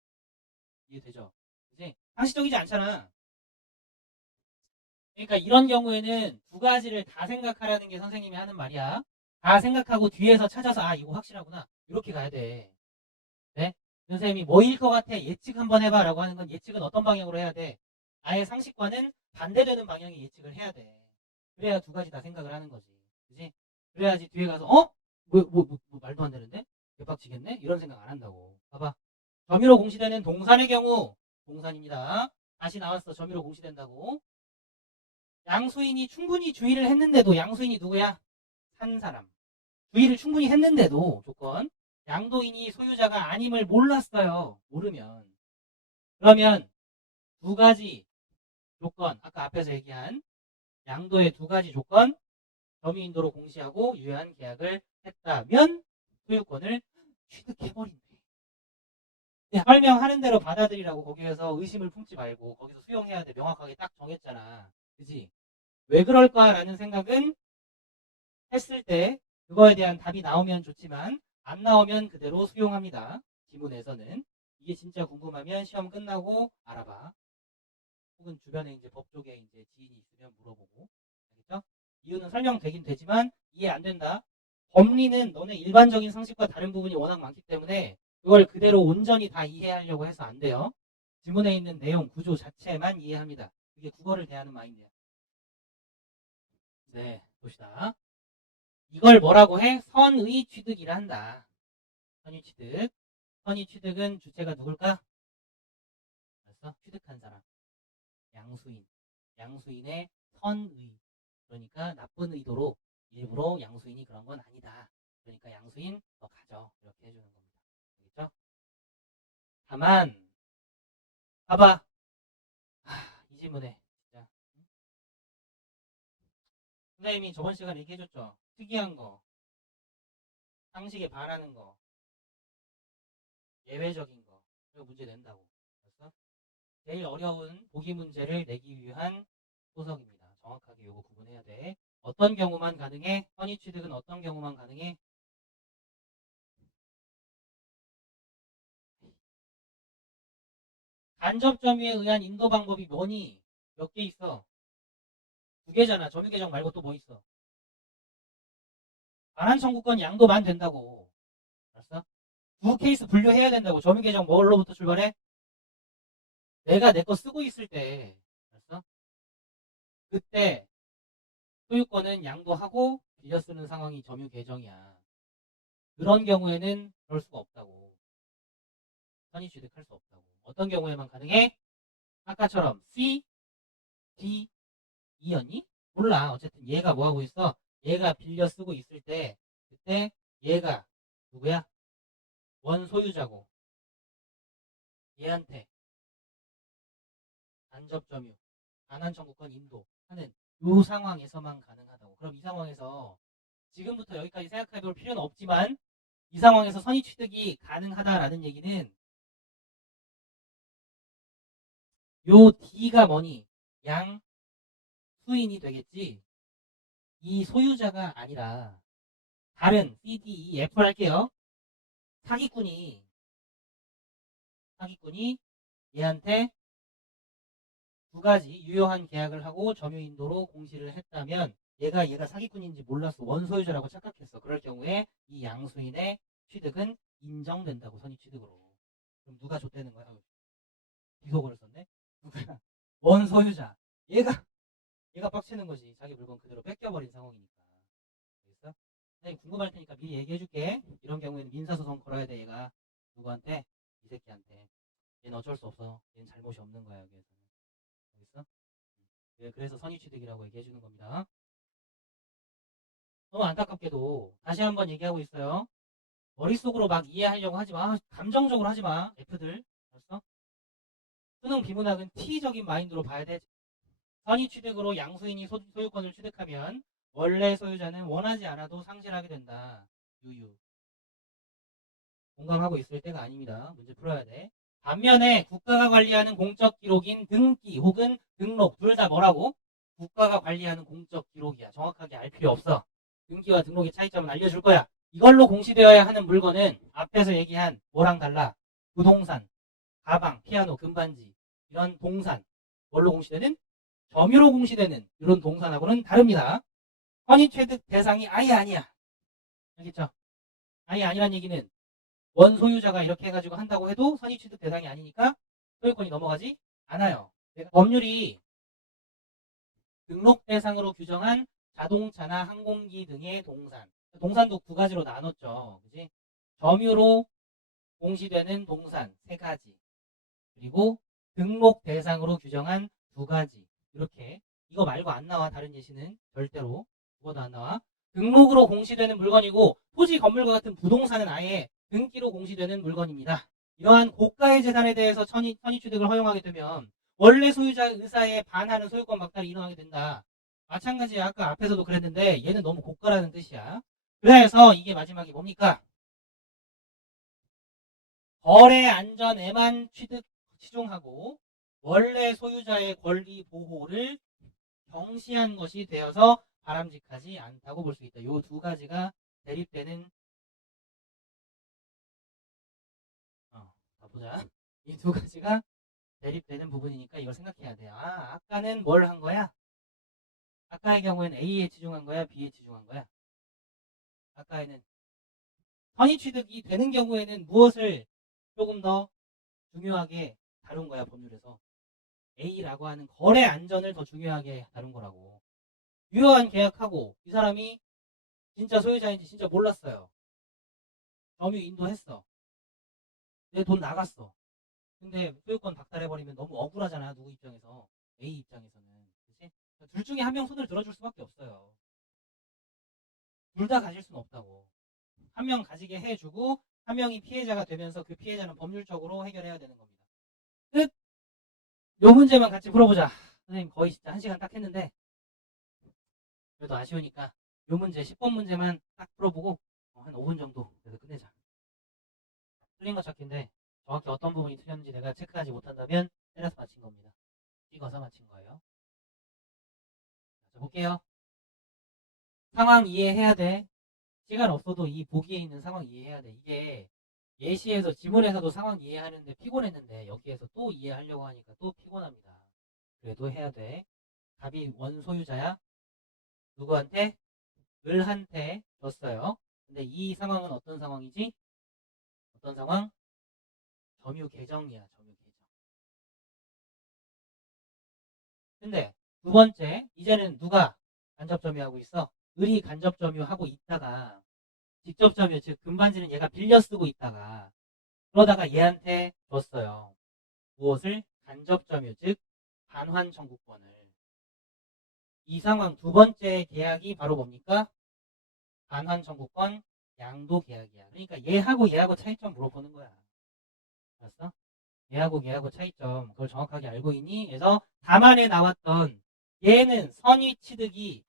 이해되죠? 그치? 상식적이지 않잖아. 그러니까 이런 경우에는 두 가지를 다 생각하라는 게 선생님이 하는 말이야. 다 생각하고 뒤에서 찾아서 아 이거 확실하구나 이렇게 가야 돼. 네? 선생님이 뭐일 것 같아 예측 한번 해봐 라고 하는 건 예측은 어떤 방향으로 해야 돼? 아예 상식과는 반대되는 방향의 예측을 해야 돼. 그래야 두 가지 다 생각을 하는 거지. 그지? 그래야지 뒤에 가서 뭐 말도 안 되는데? 개빡치겠네? 이런 생각 안 한다고. 봐봐. 점유로 공시되는 동산의 경우 동산입니다. 다시 나왔어. 점유로 공시된다고. 양수인이 충분히 주의를 했는데도 양수인이 누구야? 산 사람. 주의를 충분히 했는데도 조건. 양도인이 소유자가 아님을 몰랐어요. 모르면. 그러면 두 가지 조건, 아까 앞에서 얘기한 양도의 두 가지 조건, 점유인도로 공시하고 유효한 계약을 했다면 소유권을 취득해버린대. 설명하는 대로 받아들이라고 거기에서 의심을 품지 말고 거기서 수용해야 돼. 명확하게 딱 정했잖아. 그지? 왜 그럴까라는 생각은 했을 때 그거에 대한 답이 나오면 좋지만 안 나오면 그대로 수용합니다. 지문에서는. 이게 진짜 궁금하면 시험 끝나고 알아봐. 혹은 주변에 이제 법 쪽에 이제 지인이 있으면 물어보고. 알겠죠? 이유는 설명되긴 되지만 이해 안 된다. 법리는 너네 일반적인 상식과 다른 부분이 워낙 많기 때문에 그걸 그대로 온전히 다 이해하려고 해서 안 돼요. 지문에 있는 내용, 구조 자체만 이해합니다. 그게 국어를 대하는 마인드야. 네, 봅시다. 이걸 뭐라고 해? 선의 취득이라 한다. 선의 취득. 선의 취득은 주체가 누굴까? 알았어? 취득한 사람. 양수인. 양수인의 선의. 그러니까 나쁜 의도로 일부러 양수인이 그런 건 아니다. 그러니까 양수인 너 가져. 이렇게 해주는 겁니다. 알겠죠? 다만 봐봐. 이 질문에 진짜 선생님이 저번 시간에 얘기해줬죠. 특이한 거, 상식에 반하는 거, 예외적인 거. 이거 문제 낸다고. 그래서 제일 어려운 보기 문제를 내기 위한 소석입니다. 정확하게 이거 구분해야 돼. 어떤 경우만 가능해? 선의 취득은 어떤 경우만 가능해? 간접 점유에 의한 인도 방법이 뭐니? 몇 개 있어? 두 개잖아. 점유 계정 말고 또 뭐 있어? 반환 청구권 양도만 된다고. 알았어? 두 케이스 분류해야 된다고. 점유 계정 뭘로부터 출발해? 내가 내 거 쓰고 있을 때, 알았어? 그때 소유권은 양도하고 빌려 쓰는 상황이 점유 계정이야. 그런 경우에는 그럴 수가 없다고. 선의 취득할 수 없다고. 어떤 경우에만 가능해? 아까처럼 C, D, E였니? 몰라. 어쨌든 얘가 뭐 하고 있어? 얘가 빌려 쓰고 있을 때 그때 얘가 누구야? 원소유자고 얘한테 간접 점유, 반환 청구권 인도하는 이 상황에서만 가능하다고. 그럼 이 상황에서 지금부터 여기까지 생각해 볼 필요는 없지만 이 상황에서 선의 취득이 가능하다라는 얘기는 요 D가 뭐니? 양 수인이 되겠지. 이 소유자가 아니라 다른 C, D, E, F를 할게요. 사기꾼이 얘한테 두 가지 유효한 계약을 하고 점유인도로 공시를 했다면 얘가 사기꾼인지 몰랐어. 원소유자라고 착각했어. 그럴 경우에 이 양수인의 취득은 인정된다고. 선의 취득으로. 그럼 누가 줬다는 거야? 비속어를 썼네. 누가 원소유자. 얘가 빡치는 거지. 자기 물건 그대로 뺏겨버린 상황이니까. 알겠어? 선생님 궁금할 테니까 미리 얘기해줄게. 이런 경우에는 민사소송 걸어야 돼. 얘가 누구한테? 이 새끼한테. 얘는 어쩔 수 없어. 얘는 잘못이 없는 거야. 여기에서는. 알겠어? 네, 그래서 선의취득이라고 얘기해주는 겁니다. 너무 안타깝게도 다시 한번 얘기하고 있어요. 머릿속으로 막 이해하려고 하지 마. 감정적으로 하지 마. F들. 알았어? 수능 비문학은 T적인 마인드로 봐야 돼. 선의취득으로 양수인이 소유권을 취득하면 원래 소유자는 원하지 않아도 상실하게 된다. 유유. 공감하고 있을 때가 아닙니다. 문제 풀어야 돼. 반면에 국가가 관리하는 공적 기록인 등기 혹은 등록 둘 다 뭐라고? 국가가 관리하는 공적 기록이야. 정확하게 알 필요 없어. 등기와 등록의 차이점은 알려줄 거야. 이걸로 공시되어야 하는 물건은 앞에서 얘기한 뭐랑 달라? 부동산, 가방, 피아노, 금반지 이런 동산. 뭘로 공시되는? 점유로 공시되는 이런 동산하고는 다릅니다. 선의취득 대상이 아예 아니야. 알겠죠? 아예 아니란 얘기는 원소유자가 이렇게 해가지고 한다고 해도 선의취득 대상이 아니니까 소유권이 넘어가지 않아요. 법률이 등록 대상으로 규정한 자동차나 항공기 등의 동산. 동산도 두 가지로 나눴죠. 그지? 점유로 공시되는 동산 세 가지. 그리고 등록 대상으로 규정한 두 가지. 이렇게. 이거 말고 안 나와. 다른 예시는 절대로. 그거도 안 나와. 등록으로 공시되는 물건이고 토지 건물과 같은 부동산은 아예 등기로 공시되는 물건입니다. 이러한 고가의 재산에 대해서 선의 취득을 허용하게 되면 원래 소유자 의사에 반하는 소유권 박탈이 일어나게 된다. 마찬가지야. 아까 앞에서도 그랬는데 얘는 너무 고가라는 뜻이야. 그래서 이게 마지막이 뭡니까? 거래 안전에만 치중하고 원래 소유자의 권리 보호를 경시한 것이 되어서 바람직하지 않다고 볼 수 있다. 이 두 가지가 대립되는 보자. 이 두 가지가 대립되는 부분이니까 이걸 생각해야 돼요. 아까는 뭘 한 거야? 아까의 경우에는 A에 치중한 거야? B에 치중한 거야? 아까에는 선의취득이 되는 경우에는 무엇을 조금 더 중요하게 다룬 거야, 법률에서. A라고 하는 거래 안전을 더 중요하게 다룬 거라고. 유효한 계약하고 이 사람이 진짜 소유자인지 진짜 몰랐어요. 점유 인도했어. 내 돈 나갔어. 근데 소유권 박탈해버리면 너무 억울하잖아, 누구 입장에서. A 입장에서는. 그치? 둘 중에 한 명 손을 들어줄 수밖에 없어요. 둘 다 가질 수는 없다고. 한 명 가지게 해주고 한 명이 피해자가 되면서 그 피해자는 법률적으로 해결해야 되는 겁니다. 끝! 요 문제만 같이 풀어보자. 선생님 거의 진짜 1시간 딱 했는데 그래도 아쉬우니까 요 문제 10번 문제만 딱 풀어보고 한 5분 정도 그래서 끝내자. 틀린 거 찾기인데 정확히 어떤 부분이 틀렸는지 내가 체크하지 못한다면 때려서 맞힌 겁니다. 찍어서 맞힌 거예요. 자, 볼게요. 상황 이해해야 돼. 시간 없어도 이 보기에 있는 상황 이해해야 돼. 이게 예시에서 지문에서도 상황 이해하는데 피곤했는데 여기에서 또 이해하려고 하니까 또 피곤합니다. 그래도 해야 돼. 답이 원소유자야. 누구한테? 을한테 줬어요. 근데 이 상황은 어떤 상황이지? 어떤 상황? 점유 계정이야. 점유 계정. 근데 두 번째, 이제는 누가 간접 점유하고 있어? 을이 간접 점유하고 있다가 직접 점유, 즉 금반지는 얘가 빌려 쓰고 있다가 그러다가 얘한테 줬어요. 무엇을? 간접 점유, 즉 반환 청구권을. 이 상황 두 번째 계약이 바로 뭡니까? 반환 청구권 양도 계약이야. 그러니까 얘하고 차이점 물어보는 거야. 알았어? 얘하고 차이점 그걸 정확하게 알고 있니? 그래서 다만에 나왔던 얘는 선의 취득이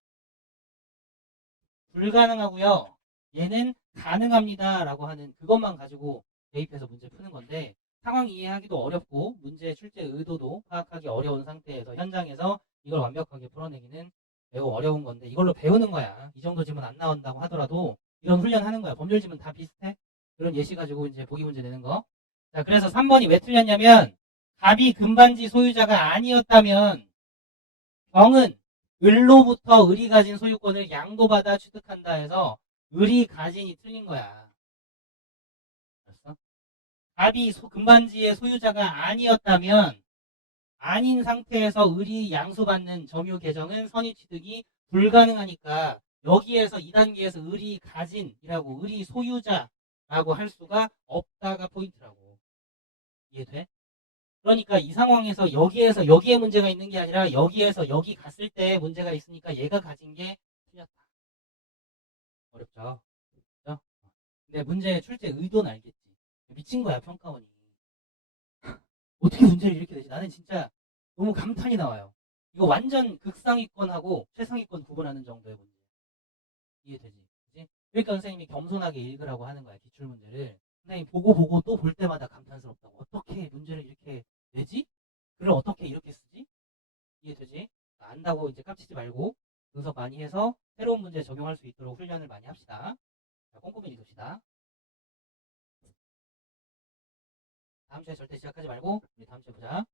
불가능하고요. 얘는 가능합니다. 라고 하는 그것만 가지고 대입해서 문제 푸는 건데 상황 이해하기도 어렵고 문제 출제 의도도 파악하기 어려운 상태에서 현장에서 이걸 완벽하게 풀어내기는 매우 어려운 건데 이걸로 배우는 거야. 이 정도 지문 안 나온다고 하더라도 이런 훈련하는 거야. 법률 지문 다 비슷해. 그런 예시 가지고 이제 보기 문제 내는 거. 자, 그래서 3번이 왜 틀렸냐면 갑이 금반지 소유자가 아니었다면 경은 을로부터 을이 가진 소유권을 양도받아 취득한다 해서 을이 가진이 틀린 거야. 알았어? 갑이 금반지의 소유자가 아니었다면 아닌 상태에서 을이 양수받는 점유 계정은 선의 취득이 불가능하니까 여기에서 2단계에서 을이 가진이라고 을이 소유자라고 할 수가 없다가 포인트라고. 이해돼? 그러니까 이 상황에서 여기에서 여기에 문제가 있는 게 아니라 여기에서 여기 갔을 때 문제가 있으니까 얘가 가진 게 틀렸다. 어렵죠? 그죠? 근데 문제 출제 의도는 알겠지. 미친 거야 평가원이. 어떻게 문제를 이렇게 내지? 나는 진짜 너무 감탄이 나와요. 이거 완전 극상위권하고 최상위권 구분하는 정도의 문제. 이해되지? 그치? 그러니까 선생님이 겸손하게 읽으라고 하는 거야 기출문제를. 선생님 보고 또 볼 때마다 감탄스럽다고. 어떻게 문제를 이렇게 내지? 글을 어떻게 이렇게 쓰지? 이해되지? 안다고 이제 깝치지 말고 분석 많이 해서 새로운 문제 적용할 수 있도록 훈련을 많이 합시다. 자, 꼼꼼히 읽읍시다. 다음 주에 절대 시작하지 말고 우리 다음 주에 보자.